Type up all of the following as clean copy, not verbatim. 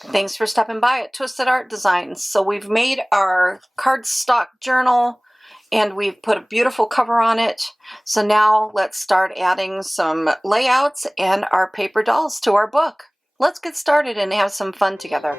Thanks for stopping by at Twisted Art Designs. So we've made our cardstock journal and we've put a beautiful cover on it. So now let's start adding some layouts and our paper dolls to our book. Let's get started and have some fun together.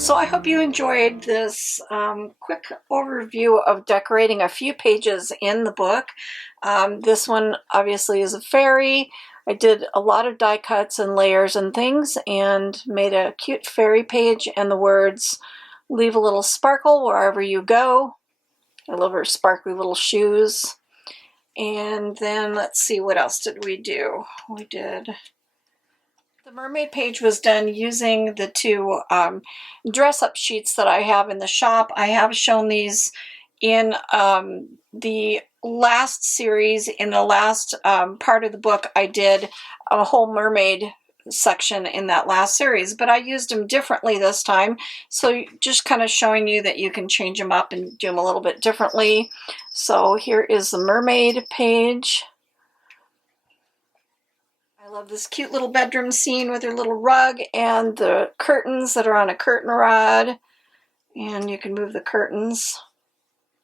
So I hope you enjoyed this quick overview of decorating a few pages in the book. This one obviously is a fairy. I did a lot of die cuts and layers and things and made a cute fairy page, and the words, "Leave a little sparkle wherever you go." I love her sparkly little shoes. And then let's see, what else did we do? We did... The mermaid page was done using the two dress-up sheets that I have in the shop. I have shown these in the last series. In the last part of the book, I did a whole mermaid section in that last series, but I used them differently this time. So just kind of showing you that you can change them up and do them a little bit differently. So here is the mermaid page. I love this cute little bedroom scene with her little rug and the curtains that are on a curtain rod. And you can move the curtains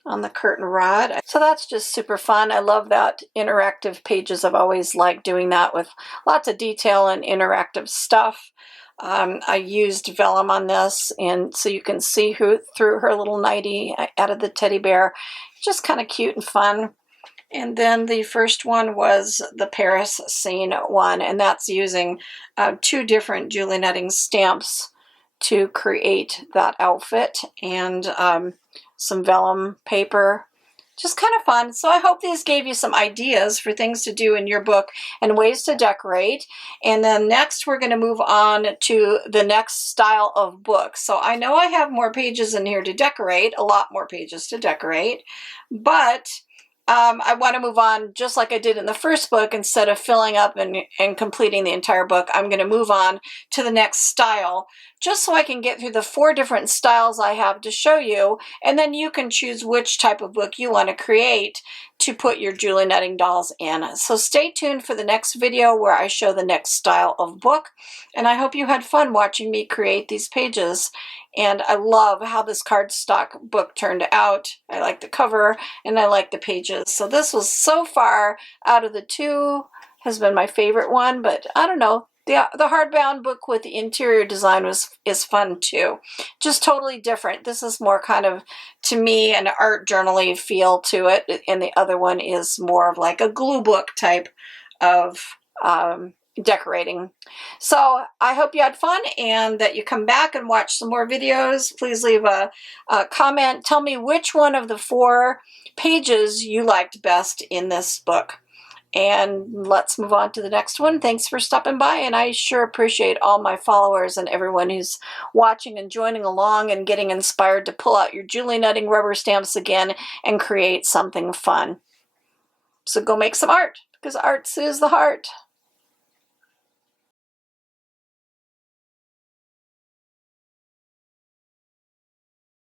on the curtain rod. So that's just super fun. I love that interactive pages. I've always liked doing that with lots of detail and interactive stuff. I used vellum on this, and so you can see through her little nightie. I added the teddy bear. Just kind of cute and fun. And then the first one was the Paris scene one, and that's using two different Julie Netting stamps to create that outfit, and some vellum paper. Just kind of fun. So I hope these gave you some ideas for things to do in your book and ways to decorate. And then next we're going to move on to the next style of book. So I know I have more pages in here to decorate, a lot more pages to decorate, but I want to move on just like I did in the first book. Instead of filling up and completing the entire book, I'm going to move on to the next style, just so I can get through the 4 different styles I have to show you, and then you can choose which type of book you want to create to put your Julie Netting dolls in. So stay tuned for the next video where I show the next style of book, and I hope you had fun watching me create these pages. And I love how this cardstock book turned out. I like the cover and I like the pages. So this was, so far out of the 2, has been my favorite one, but I don't know. The hardbound book with the interior design is fun too. Just totally different. This is more kind of, to me, an art journal-y feel to it, and the other one is more of like a glue book type of decorating. So I hope you had fun and that you come back and watch some more videos. Please leave a comment. Tell me which one of the 4 pages you liked best in this book. And let's move on to the next one. Thanks for stopping by, and I sure appreciate all my followers and everyone who's watching and joining along and getting inspired to pull out your Julie Netting rubber stamps again and create something fun. So go make some art, because art soothes the heart.